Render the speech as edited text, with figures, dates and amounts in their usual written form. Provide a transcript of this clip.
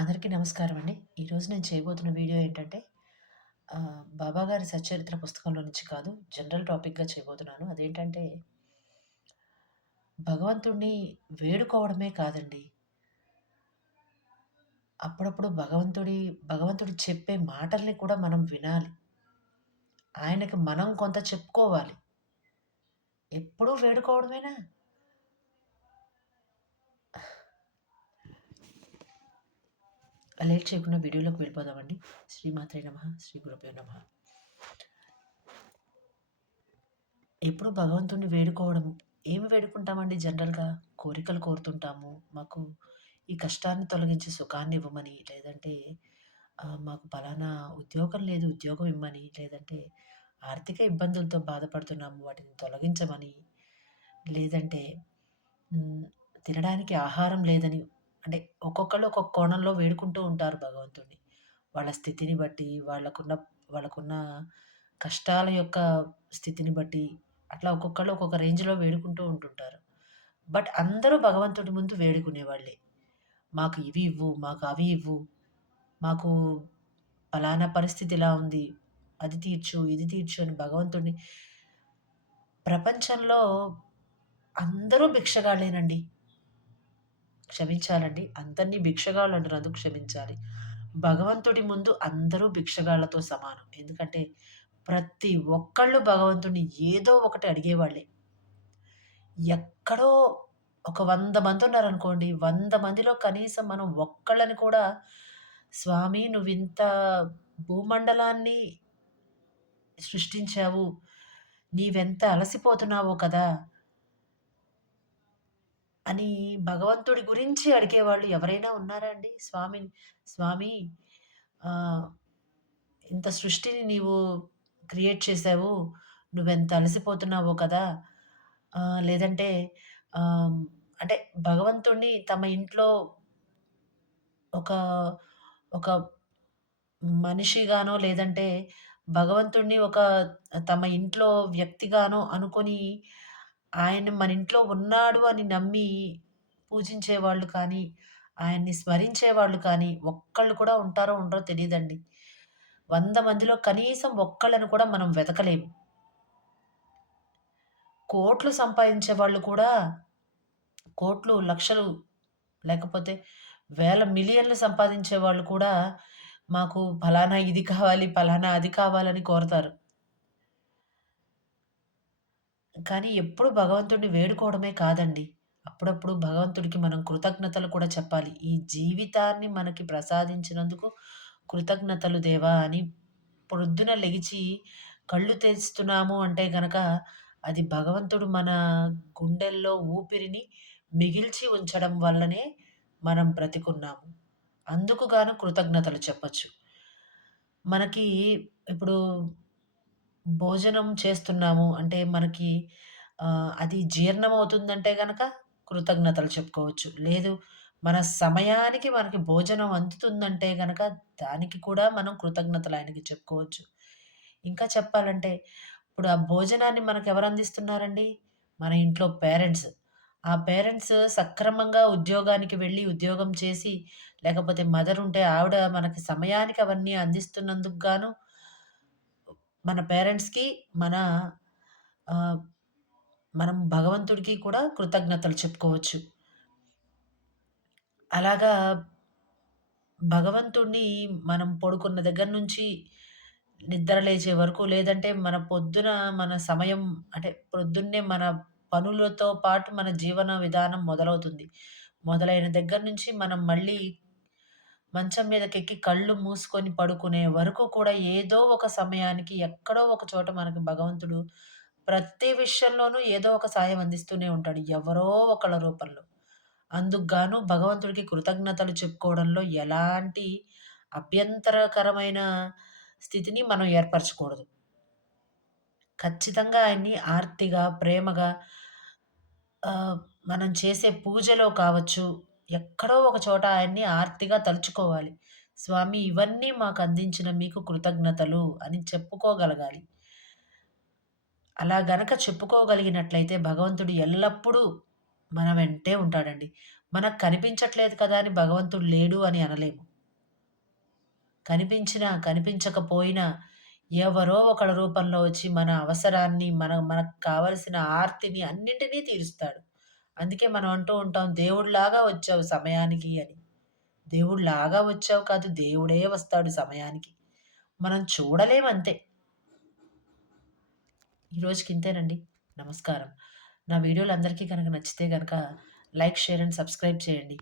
అందరికీ నమస్కారం అండి. ఈరోజు నేను చేయబోతున్న వీడియో ఏంటంటే, బాబాగారి సచ్చరిత్ర పుస్తకంలో నుంచి కాదు, జనరల్ టాపిక్‌గా చేయబోతున్నాను. అదేంటంటే, భగవంతుడిని వేడుకోవడమే కాదండి. అప్పుడప్పుడు భగవంతుడు చెప్పే మాటల్ని కూడా మనం వినాలి. ఆయనకి మనం కొంత చెప్పుకోవాలి. ఎప్పుడూ వేడుకోవడమేనా? లేట్ చేయకుండా వీడియోలోకి వెళ్ళిపోదామండి. శ్రీమాత్రే నమః! శ్రీ గురుభ్యో నమః! ఎప్పుడు భగవంతుడిని వేడుకోవడము. ఏమి వేడుకుంటామండి జనరల్‌గా? కోరికలు కోరుతుంటాము. మాకు ఈ కష్టాన్ని తొలగించి సుఖాన్నివ్వమని, లేదంటే మాకు పలానా ఉద్యోగం లేదు, ఉద్యోగం ఇమ్మని, లేదంటే ఆర్థిక ఇబ్బందులతో బాధపడుతున్నాము, వాటిని తొలగించమని, లేదంటే హ్మ్, తినడానికి ఆహారం లేదని, అంటే ఒక్కొక్కళ్ళు ఒక్కొక్క కోణంలో వేడుకుంటూ ఉంటారు భగవంతుడిని. వాళ్ళ స్థితిని బట్టి, వాళ్ళకున్న కష్టాల యొక్క స్థితిని బట్టి, అట్లా ఒక్కొక్కళ్ళు ఒక్కొక్క రేంజ్‌లో వేడుకుంటూ ఉంటుంటారు. బట్ అందరూ భగవంతుడి ముందు వేడుకునేవాళ్ళే. మాకు ఇవి ఇవ్వు, మాకు అవి ఇవ్వు, మాకు పలానా పరిస్థితి ఇలా ఉంది, అది తీర్చు, ఇది తీర్చు అని భగవంతుడిని ప్రపంచంలో అందరూ భిక్షగాళ్ళేనండి. క్షమించాలండి. అందరిని భిక్షగాళ్ళు అంటున్నందుకు క్షమించాలి. భగవంతుడి ముందు అందరూ భిక్షగాళ్ళతో సమానం. ఎందుకంటే ప్రతి ఒక్కళ్ళు భగవంతుడిని ఏదో ఒకటి అడిగేవాళ్ళే. ఎక్కడో ఒక 100 మందున్నారనుకోండి. 100 మందిలో కనీసం మనం ఒక్కళ్ళని కూడా స్వామి నువ్వింత భూమండలాన్ని సృష్టించావు. నీవెంత అలసిపోతున్నావో కదా! అని భగవంతుడి గురించి అడిగేవాళ్ళు ఎవరైనా ఉన్నారా అండి? స్వామి ఆహ్, ఇంత సృష్టిని నీవు క్రియేట్ చేశావు. నువ్వెంత అలసిపోతున్నావో కదా! లేదంటే ఆహ్, అంటే భగవంతుడిని తమ ఇంట్లో ఒక, ఒక మనిషిగానో లేదంటే భగవంతుడిని ఒక తమ ఇంట్లో వ్యక్తిగానో అనుకోని ఆయన మన ఇంట్లో ఉన్నాడు అని నమ్మి పూజించేవాళ్ళు కానీ, ఆయన్ని స్మరించేవాళ్ళు కానీ ఒక్కళ్ళు కూడా ఉంటారో ఉండరో తెలీదండి. 100 మందిలో కనీసం ఒక్కళ్ళని కూడా మనం వెతకలేము. కోట్లు సంపాదించే వాళ్ళు కూడా కోట్లు, లక్షలు లేకపోతే వేల మిలియన్‌లు సంపాదించే వాళ్ళు కూడా మాకు ఫలానా ఇది కావాలి, ఫలానా అది కావాలని కోరతారు. కానీ ఎప్పుడు భగవంతుడిని వేడుకోవడమే కాదండి. అప్పుడప్పుడు భగవంతుడికి మనం కృతజ్ఞతలు కూడా చెప్పాలి. ఈ జీవితాన్ని మనకి ప్రసాదించినందుకు కృతజ్ఞతలు దేవా అని పొద్దున లెగిచి కళ్ళు తెరుస్తున్నాము అంటే గనక అది భగవంతుడు మన గుండెల్లో ఊపిరిని మిగిల్చి ఉంచడం వల్లనే మనం బ్రతికున్నాము. అందుకు గాను కృతజ్ఞతలు చెప్పొచ్చు. మనకి ఇప్పుడు భోజనం చేస్తున్నాము అంటే మనకి అది జీర్ణమవుతుందంటే గనక కృతజ్ఞతలు చెప్పుకోవచ్చు. లేదు మన సమయానికి మనకి భోజనం అందుతుందంటే గనక దానికి కూడా మనం కృతజ్ఞతలు ఆయనకి చెప్పుకోవచ్చు. ఇంకా చెప్పాలంటే ఇప్పుడు ఆ భోజనాన్ని మనకెవరు అందిస్తున్నారండి? మన ఇంట్లో పేరెంట్స్. ఆ పేరెంట్స్ సక్రమంగా ఉద్యోగానికి వెళ్ళి ఉద్యోగం చేసి లేకపోతే మదర్ ఉంటే ఆవిడ మనకి సమయానికి అవన్నీ అందిస్తున్నందుకు గాను మన పేరెంట్స్‌కి మన ఆహ్, మనం భగవంతుడికి కూడా కృతజ్ఞతలు చెప్పుకోవచ్చు. అలాగా భగవంతుడిని మనం పడుకున్న దగ్గర నుంచి నిద్ర లేచే వరకు లేదంటే మన సమయం అంటే పొద్దున్నే మన పనులతో పాటు మన జీవన విధానం మొదలవుతుంది. మొదలైన దగ్గర నుంచి మనం మళ్ళీ మంచం మీదకెక్కి కళ్ళు మూసుకొని పడుకునే వరకు కూడా ఏదో ఒక సమయానికి ఎక్కడో ఒక చోట మనకి భగవంతుడు ప్రతి విషయంలోనూ ఏదో ఒక సాయం అందిస్తూనే ఉంటాడు. ఎవరో ఒకళ్ళ రూపంలో. అందుకు గాను భగవంతుడికి కృతజ్ఞతలు చెప్పుకోవడంలో ఎలాంటి అభ్యంతరకరమైన స్థితిని మనం ఏర్పరచకూడదు. ఖచ్చితంగా ఆయన్ని ఆర్తిగా, ప్రేమగా ఆహ్, మనం చేసే పూజలో కావచ్చు, ఎక్కడో ఒక చోట ఆయన్ని ఆర్తిగా తలుచుకోవాలి. స్వామి ఇవన్నీ మాకందించిన మీకు కృతజ్ఞతలు అని చెప్పుకోగలగాలి. అలా గనక చెప్పుకోగలిగినట్లయితే భగవంతుడు ఎల్లప్పుడూ మన వెంటే ఉంటాడండి. మనకు కనిపించట్లేదు కదా అని భగవంతుడు లేడు అని అనలేము. కనిపించినా, కనిపించకపోయినా ఎవరో ఒకళ్ళ రూపంలో వచ్చి మన అవసరాన్ని, మనకు కావాల్సిన ఆర్తిని అన్నింటినీ తీరుస్తాడు. అందుకే మనం అంటూ ఉంటాం, దేవుడిలాగా వచ్చావు సమయానికి అని. దేవుడిలాగా వచ్చావు కాదు, దేవుడే వస్తాడు సమయానికి. మనం చూడలేం అంతే. ఈ రోజుకి ఇంతేనండి. నమస్కారం. నా వీడియోలు అందరికీ గనక నచ్చితే గనక లైక్, షేర్ అండ్ సబ్స్క్రైబ్ చేయండి.